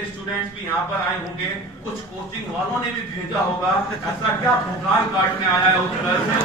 के स्टूडेंट्स भी यहाँ पर आए होंगे, कुछ कोचिंग वालों ने भी भेजा होगा, ऐसा क्या भोकाल काटने आया है उत्तर से,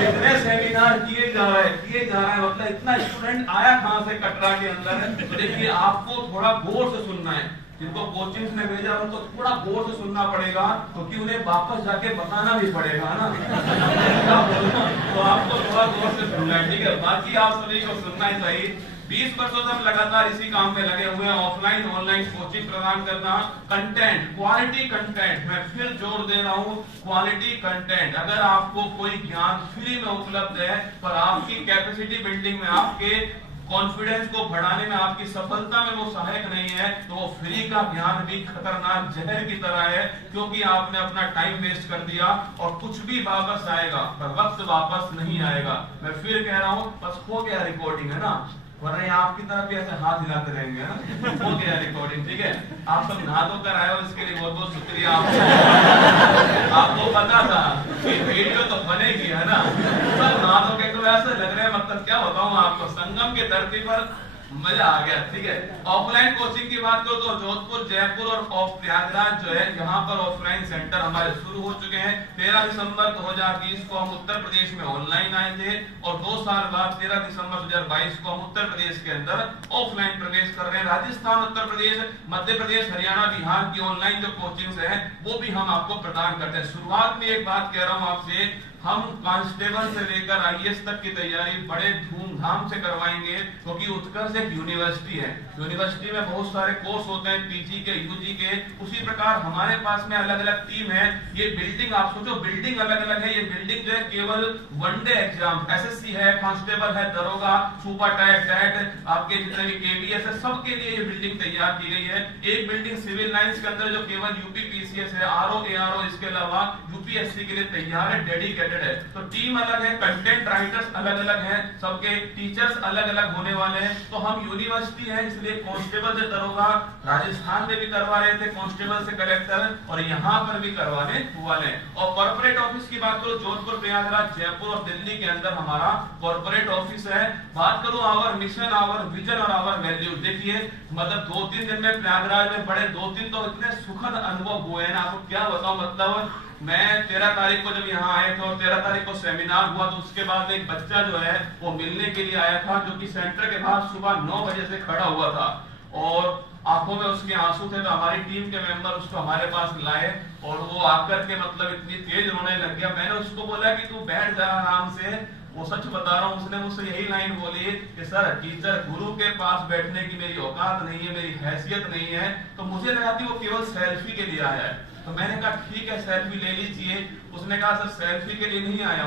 कितने सेमिनार किए जा रहे हैं, मतलब इतना स्टूडेंट आया कहाँ से कटरा के अंदर। तो देखिए आपको थोड़ा गौर से सुनना है, जिनको कोचिंग ने भेजा उनको थोड़ा गौर से सुनना पड़ेगा, क्योंकि तो उन्हें वापस जाके बताना भी पड़ेगा ना। तो आपको थोड़ा गौर से सुनना है, ठीक है। बाकी आप सभी को सुनना ही सही। 20 वर्षों से हम लगातार इसी काम में लगे हुए हैं, ऑफलाइन ऑनलाइन कोचिंग प्रदान करना, कंटेंट, क्वालिटी कंटेंट। मैं फिर जोर दे रहा हूँ, क्वालिटी कंटेंट। अगर आपको कोई ज्ञान फ्री में उपलब्ध है पर आपकी कैपेसिटी बिल्डिंग में, आपके कॉन्फिडेंस को बढ़ाने में, आपकी सफलता में वो सहायक नहीं है, तो वो फ्री का ज्ञान भी खतरनाक जहर की तरह है, क्योंकि आपने अपना टाइम वेस्ट कर दिया और कुछ भी वापस आएगा पर वक्त वापस नहीं आएगा। मैं फिर कह रहा हूँ, बस हो गया रिकॉर्डिंग, है ना, वरना ये आपकी तरफ भी ऐसे हाथ हिलाते रहेंगे ना। हो गया रिकॉर्डिंग, ठीक है। आप सब नहा धोकर आए हो, इसके लिए बहुत बहुत शुक्रिया आपको पता था कि वीडियो तो बनेगी, है ना। सब नहा धो के तो ऐसे लग रहे हैं, मतलब क्या बताऊं आपको, संगम की धरती पर मजा आ गया, ठीक है। ऑफलाइन कोचिंग की बात करो तो जोधपुर, जयपुर और प्रयागराज जो है, यहाँ पर ऑफलाइन सेंटर हमारे शुरू हो चुके हैं। 13 दिसंबर 2020 को हम उत्तर प्रदेश में ऑनलाइन आए थे और 2 साल बाद 13 दिसंबर 2022 को हम उत्तर प्रदेश के अंदर ऑफलाइन प्रवेश कर रहे हैं। राजस्थान, उत्तर प्रदेश, मध्य प्रदेश, हरियाणा, बिहार की ऑनलाइन जो कोचिंग है वो भी हम आपको प्रदान करते हैं। शुरुआत में एक बात कह रहा हूँ आपसे, हम कांस्टेबल से लेकर आईएएस तक की तैयारी बड़े धूमधाम से करवाएंगे, क्योंकि उत्कर्ष एक यूनिवर्सिटी है। यूनिवर्सिटी में बहुत सारे कोर्स होते हैं, पीजी के, यूजी के। उसी प्रकार हमारे पास में अलग अलग टीम है। ये बिल्डिंग, आप सोचो बिल्डिंग अलग अलग है। ये बिल्डिंग जो है केवल वनडे एग्जाम, एसएससी है, कांस्टेबल है, दरोगा, सुपर टैट, आपके जितने भी केवीएस है, सबके लिए ये बिल्डिंग तैयार की गई है। एक बिल्डिंग सिविल लाइंस के अंदर जो केवल यूपी पीसीएस है, आरओ, एआरओ, इसके अलावा यूपीएससी के लिए तैयार है, डेडिकेटेड है। तो टीम अलग है, कंटेंट राइटर्स अलग अलग हैं, सबके टीचर्स अलग अलग होने वाले हैं। तो हम यूनिवर्सिटी है, इसलिए कांस्टेबल से दरोगा राजस्थान में भी करवा रहे थे, कांस्टेबल से कलेक्टर, और यहाँ पर भी करवाने वाले हैं। और कॉर्पोरेट ऑफिस की बात करो, जोधपुर, प्रयागराज, जयपुर और दिल्ली के अंदर हमारा कॉर्पोरेट ऑफिस है। बात करो आवर मिशन, आवर विजन और आवर वैल्यू, देखिए मतलब 2-3 दिन में प्रयागराज में बड़े 2-3 तो इतने सुखद अनुभव हुए हैं ना, आपको क्या बताऊं। मतलब मैं 13 तारीख को जब यहाँ आए थे और 13 तारीख को सेमिनार हुआ, तो उसके बाद एक बच्चा जो है वो मिलने के लिए आया था, जो कि सेंटर के बाहर सुबह 9 बजे से खड़ा हुआ था और आंखों में उसके आंसू थे। तो हमारी टीम के मेंबर उसको हमारे पास लाए और वो आकर के मतलब इतनी तेज रोने लग गया। मैंने उसको बोला कि तू बैठ जा आराम से। वो सच बता रहा हूँ, उसने मुझसे यही लाइन बोली कि सर, टीचर गुरु के पास बैठने की मेरी औकात नहीं है, मेरी हैसियत नहीं है। तो मुझे लगा कि वो केवल सेल्फी के लिए आया है। तो मैंने कहा ठीक है, सेल्फी ले लीजिए। उसने कहा सर, सेल्फी के लिए नहीं आया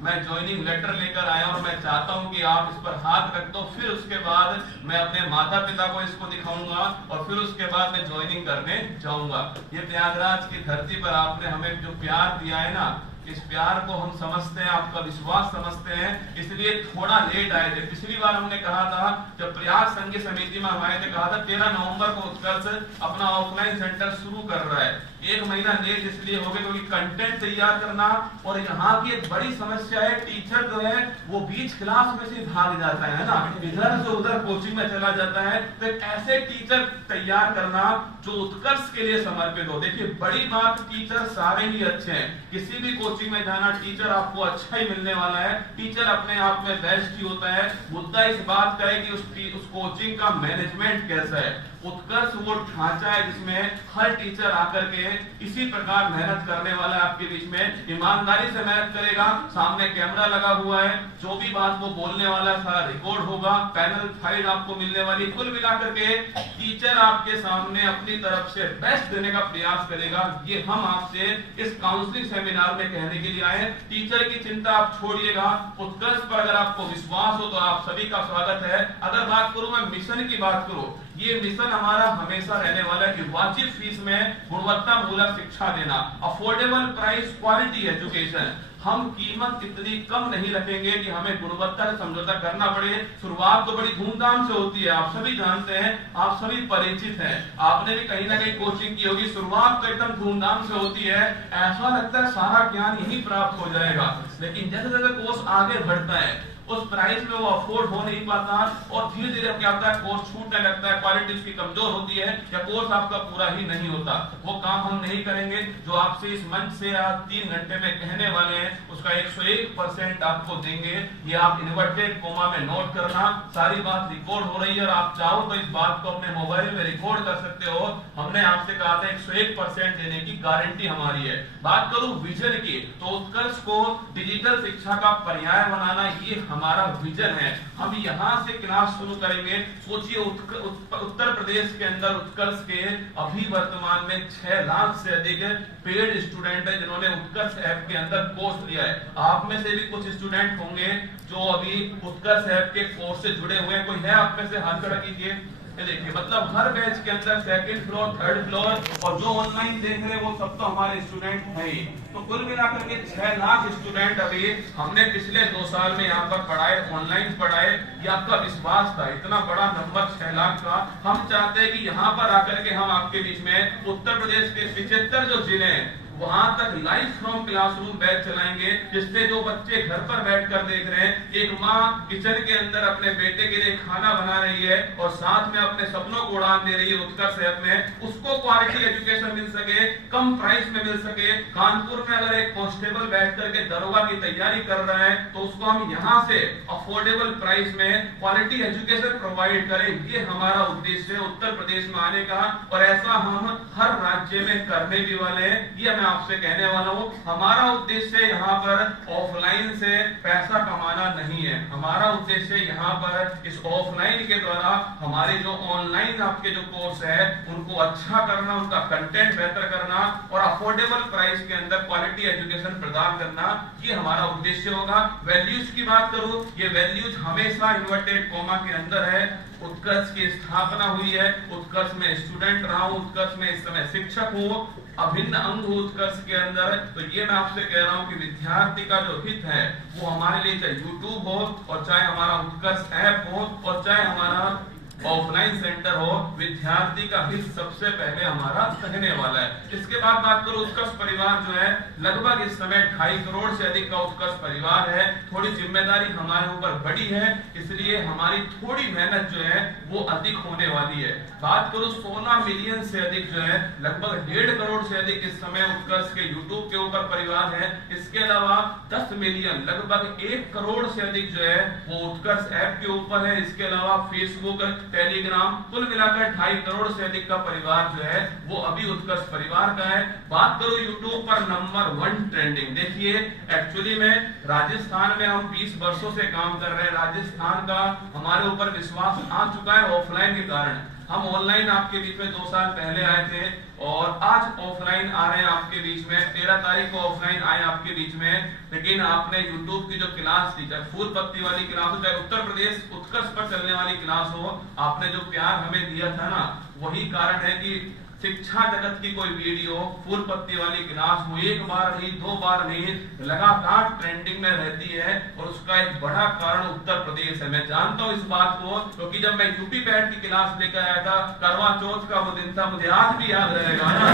मैं ज्वाइनिंग लेटर लेकर आया और मैं चाहता हूं कि आप इस पर हाथ रख दो, फिर उसके बाद मैं अपने माता पिता को इसको दिखाऊंगा और फिर उसके बाद मैं ज्वाइनिंग करने जाऊंगा। ये प्रयागराज की धरती पर आपने हमें जो प्यार दिया है ना, इस प्यार को हम समझते हैं, आपका विश्वास समझते हैं, इसलिए थोड़ा लेट आए थे। पिछली बार हमने कहा था, जब प्रयाग संघ समिति में हम आए थे, कहा था 13 नवंबर को उत्कर्ष अपना ऑफलाइन सेंटर शुरू कर रहा है। 1 महीना लेट इसलिए हो गया क्योंकि कंटेंट तैयार करना, और यहाँ की एक बड़ी समस्या है, टीचर जो है वो बीच क्लास में से भाग जाता है ना, इधर से उधर कोचिंग में चला जाता है। तो एक ऐसे टीचर तैयार करना जो उत्कर्ष के लिए समर्पित हो। देखिए बड़ी बात, टीचर सारे ही अच्छे हैं, किसी भी कोचिंग में जाना टीचर आपको अच्छा ही मिलने वाला है। टीचर अपने आप में बेस्ट ही होता है। मुद्दा इस बात का है कि उस कोचिंग का मैनेजमेंट कैसा है। उत्कर्ष वो ढांचा है जिसमें हर टीचर आकर के इसी प्रकार मेहनत करने वाला है, आपके बीच में ईमानदारी से मेहनत करेगा। सामने कैमरा लगा हुआ है, जो भी बात वो बोलने वाला सारा रिकॉर्ड होगा, पैनल फाइल आपको मिलने वाली। कुल मिलाकर के टीचर आपके सामने अपनी तरफ से बेस्ट देने का प्रयास करेगा। ये हम आपसे इस काउंसलिंग सेमिनार में कहने के लिए आए। टीचर की चिंता आप छोड़िएगा, उत्कर्ष पर अगर आपको विश्वास हो तो आप सभी का स्वागत है। अगर बात करूं मैं मिशन की बात करूं, ये मिशन हमारा हमेशा रहने वाला है कि वाजिब फीस में गुणवत्ता मूलक शिक्षा देना, अफोर्डेबल प्राइस क्वालिटी एजुकेशन। हम कीमत इतनी कम नहीं रखेंगे कि हमें गुणवत्ता से समझौता करना पड़े। शुरुआत तो बड़ी धूमधाम से होती है, आप सभी जानते हैं, आप सभी परिचित हैं, आपने भी कहीं ना कहीं कोचिंग की होगी। शुरुआत तो एकदम धूमधाम से होती है, ऐसा लगता है सारा ज्ञान यही प्राप्त हो जाएगा। लेकिन जैसे जैसे कोर्स आगे बढ़ता है उस प्राइस में वो अफोर्ड हो नहीं पाता और धीरे धीरे क्या होता है, कोर्स छूटने लगता है, क्वालिटी उसकी कमजोर होती है या कोर्स आपका पूरा ही नहीं होता। वो काम हम नहीं करेंगे जो आपसे इस मंच से आप 3 घंटे में कहने वाले हैं, उसका 101% आपको देंगे। ये आप इन्वर्टेड कोमा में नोट करना, सारी बात रिकॉर्ड हो रही है और आप चाहो तो इस बात को अपने मोबाइल में रिकॉर्ड कर सकते हो। हमने आपसे कहा था 101% देने की गारंटी हमारी है। बात करूं विजन की, तो उत्कर्ष को डिजिटल शिक्षा का पर्याय बनाना, ये हमारा विजन है। हम यहाँ से क्लास शुरू करेंगे। सोचिए उत्तर प्रदेश के अंदर उत्कर्ष के अभी वर्तमान में 6 लाख से अधिक पेड स्टूडेंट है जिन्होंने उत्कर्ष ऐप के अंदर कोर्स लिया है। आप में से भी कुछ स्टूडेंट होंगे जो अभी उत्कर्ष ऐप के कोर्स से जुड़े हुए हैं। कोई है आप में से? हाथ खड़ा कीजिए। देखिए, मतलब हर बैच के अंदर 2nd फ्लोर 3rd फ्लोर और जो ऑनलाइन देख रहे हैं वो सब तो हमारे स्टूडेंट हैं ही। तो कुल मिलाकर के 6 लाख स्टूडेंट अभी हमने पिछले 2 साल में यहाँ पर पढ़ाए, ऑनलाइन पढ़ाए। ये आपका विश्वास था, इतना बड़ा नंबर 6 लाख का। हम चाहते हैं कि यहाँ पर आकर के हम आपके बीच में उत्तर प्रदेश के 75 जो जिले हैं वहां तक लाइव फ्रॉम क्लासरूम बैच चलाएंगे, जिससे जो बच्चे घर पर बैठकर देख रहे हैं, एक माँ किचन के अंदर अपने बेटे के लिए खाना बना रही है और साथ में अपने सपनों को उड़ान दे रही है उत्कर्ष ऐप में, उसको क्वालिटी एजुकेशन मिल सके, कम प्राइस में मिल सके। कानपुर में अगर एक कांस्टेबल बैठ करके दरोगा की तैयारी कर रहा है तो उसको हम यहाँ से अफोर्डेबल प्राइस में क्वालिटी एजुकेशन प्रोवाइड करें, ये हमारा उद्देश्य है उत्तर प्रदेश में आने का। और ऐसा हम हर राज्य में करने भी वाले हैं, ये मैं आपसे कहने वाला हूं। हमारा उद्देश्य यहाँ पर ऑफलाइन से पैसा कमाना नहीं है, हमारा उद्देश्य यहाँ पर इस ऑफलाइन के द्वारा हमारे जो ऑनलाइन आपके जो कोर्स है उनको अच्छा करना, उनका कंटेंट बेहतर करना और अफोर्डेबल प्राइस के अंदर क्वालिटी एजुकेशन प्रदान करना, ये हमारा उद्देश्य होगा। वैल्यूज की बात करूं, ये वैल्यूज हमेशा इन्वर्टेड कोमा के अंदर है। उत्कर्ष की स्थापना हुई है, उत्कर्ष में स्टूडेंट रहा हूं, उत्कर्ष में इस समय शिक्षक हूं, अभिन्न अंग उत्कर्ष के अंदर। तो ये मैं आपसे कह रहा हूं कि विद्यार्थी का जो हित है वो हमारे लिए चाहे यूट्यूब हो और चाहे हमारा उत्कर्ष ऐप हो और चाहे हमारा ऑफलाइन सेंटर हो, विद्यार्थी का हित सबसे पहले हमारा कहने वाला है। इसके बाद बात करूं, उत्कर्ष परिवार जो है लगभग इस समय 2.5 करोड़ से अधिक का उत्कर्ष परिवार है। थोड़ी जिम्मेदारी हमारे ऊपर बड़ी है, इसलिए हमारी थोड़ी मेहनत जो है वो अधिक होने वाली है। बात करूं 16 मिलियन से अधिक जो है, लगभग 1.5 करोड़ से अधिक इस समय उत्कर्ष के यूट्यूब के ऊपर परिवार है। इसके अलावा 10 मिलियन लगभग 1 करोड़ से अधिक जो है वो उत्कर्ष ऐप के ऊपर है। इसके अलावा फेसबुक, टेलीग्राम, कुल मिलाकर 2.5 करोड़ से अधिक का परिवार जो है वो अभी उत्कर्ष परिवार का है। बात करूं यूट्यूब पर नंबर 1 ट्रेंडिंग, देखिए एक्चुअली में राजस्थान में हम 20 वर्षों से काम कर रहे हैं। राजस्थान का हमारे ऊपर विश्वास आ चुका है ऑफलाइन के कारण। हम ऑनलाइन आपके बीच में 2 साल पहले आए थे और आज ऑफलाइन आ रहे हैं आपके बीच में। 13 तारीख को ऑफलाइन आए आपके बीच में, लेकिन आपने यूट्यूब की जो क्लास थी, चाहे फूल पत्ती वाली क्लास हो, चाहे उत्तर प्रदेश उत्कर्ष पर चलने वाली क्लास हो, आपने जो प्यार हमें दिया था ना, वही कारण है कि शिक्षा जगत की कोई वीडियो फूल पत्ती वाली क्लास हो 1 बार नहीं 2 बार नहीं लगातार ट्रेंडिंग में रहती है। और उसका एक बड़ा कारण उत्तर प्रदेश है। मैं जानता हूं इस बात को, क्योंकि जब मैं यूपी पैट की क्लास लेकर आया था, करवा चौथ का वो दिन था, मुझे आज भी याद रहेगा ना।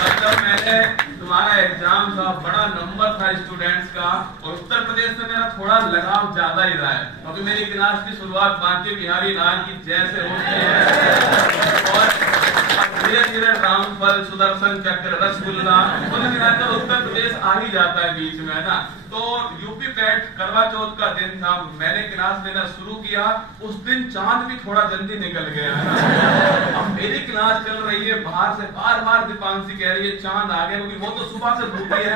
मतलब मैंने तुम्हारा एग्जाम था, बड़ा नंबर था स्टूडेंट्स का, और उत्तर प्रदेश से मेरा थोड़ा लगाव ज्यादा ही रहा है, क्योंकि मेरी क्लास की शुरुआत बांके बिहारी लाल की जय से होती है और धीरे धीरे रामफल, सुदर्शन चक्र, रसगुल्ला, कुल मिलाकर उत्तर प्रदेश आ ही जाता है बीच में, है ना। तो यूपी पैट करवा चौथ का दिन था, मैंने क्लास लेना शुरू किया, उस दिन चांद भी थोड़ा जल्दी निकल गया है ना। अब मेरी क्लास चल रही है, बाहर से बार बार दीपांशी कह रही है चांद आ गया, क्योंकि वो तो सुबह से भूखी है,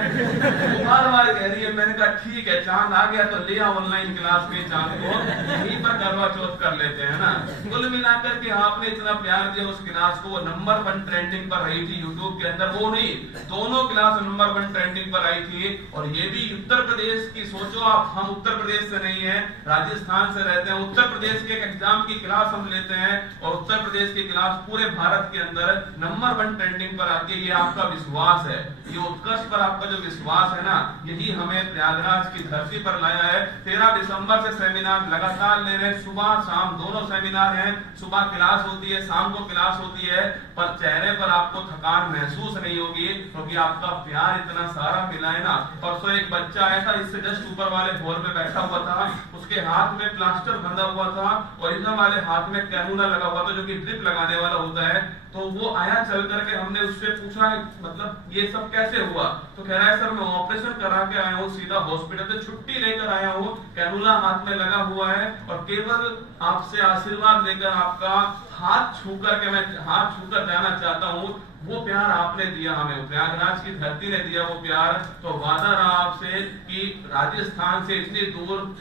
तो बार बार कह रही है। मैंने कहा ठीक है, चांद आ गया तो ले आओ ऑनलाइन क्लास में चांद को, यहीं पर करवा चौथ कर लेते हैं ना। कुल मिलाकर के आपने इतना प्यार दिया उस क्लास को, वो नंबर 1 ट्रेंडिंग पर रही थी यूट्यूब के अंदर। वो नहीं, दोनों क्लास नंबर 1 ट्रेंडिंग पर आई थी। और ये भी उत्तर प्रदेश की सोचो आप, हम उत्तर प्रदेश से नहीं है, राजस्थान से रहते हैं। उत्तर प्रदेश के एक एग्जाम की क्लास हम लेते हैं और उत्तर प्रदेश की क्लास पूरे भारत के अंदर नंबर 1 ट्रेंडिंग पर आती है। ये आपका विश्वास है, ये उत्कर्ष पर आपका जो विश्वास है ना, यही हमें प्रयागराज की धरती पर लाया है। 13 दिसंबर से सेमिनार लगातार ले रहे हैं, सुबह शाम दोनों सेमिनार हैं। सुबह क्लास होती है, शाम को क्लास होती है, पर चेहरे पर आपको थकान महसूस नहीं होगी, क्योंकि आपका प्यार इतना सारा मिला है ना। परसों एक बच्चा आया था, इससे जस्ट ऊपर वाले फ्लोर पे बैठा हुआ था, उसके हाथ में प्लास्टर बंधा हुआ था और इधर वाले हाथ में कैनूला लगा हुआ था, जो कि ड्रिप लगाने वाला होता है। तो वो आया चल करके, हमने उससे पूछा मतलब ये सब कैसे हुआ, तो कह रहा है सर मैं ऑपरेशन करा के आया हूँ, सीधा हॉस्पिटल से छुट्टी लेकर आया हूँ, कैनूला हाथ में लगा हुआ है और केवल आपसे आशीर्वाद लेकर, आपका हाथ छू करके मैं हाथ छूकर जाना चाहता हूँ। वो प्यार आपने दिया हमें, प्रयागराज की धरती ने दिया वो प्यार। तो वादा रहा आपसे कि राजस्थान से इतनी दूर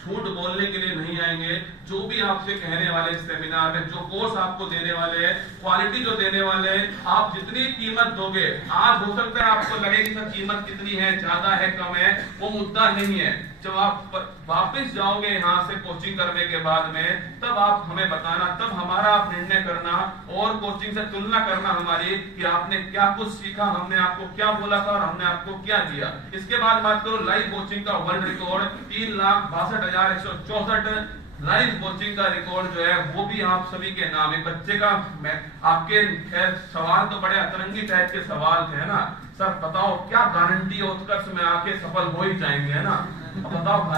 झूठ बोलने के लिए नहीं आएंगे। जो भी आपसे कहने वाले इस सेमिनार में, जो कोर्स आपको देने वाले हैं, क्वालिटी जो देने वाले हैं, आप जितनी कीमत दोगे, आज हो सकता है आपको लगे कि सर कीमत कितनी है, ज्यादा है कम है, वो मुद्दा नहीं है। जब आप वापस जाओगे यहाँ से कोचिंग करने के बाद में, तब आप हमें बताना, तब हमारा आप निर्णय करना और कोचिंग से तुलना करना हमारी कि आपने क्या कुछ सीखा, हमने आपको क्या बोला था और हमने आपको क्या दिया। इसके बाद बात करो लाइव कोचिंग का वर्ल्ड रिकॉर्ड 3,62,164 लाइव कोचिंग का रिकॉर्ड जो है वो भी आप सभी के नाम है। बच्चे का मैं आपके खैर सवाल तो बड़े अतरंगी टाइप के सवाल थे ना, सर बताओ क्या गारंटी है उत्कर्ष में आके सफल हो ही जाएंगे, है ना, बताओ।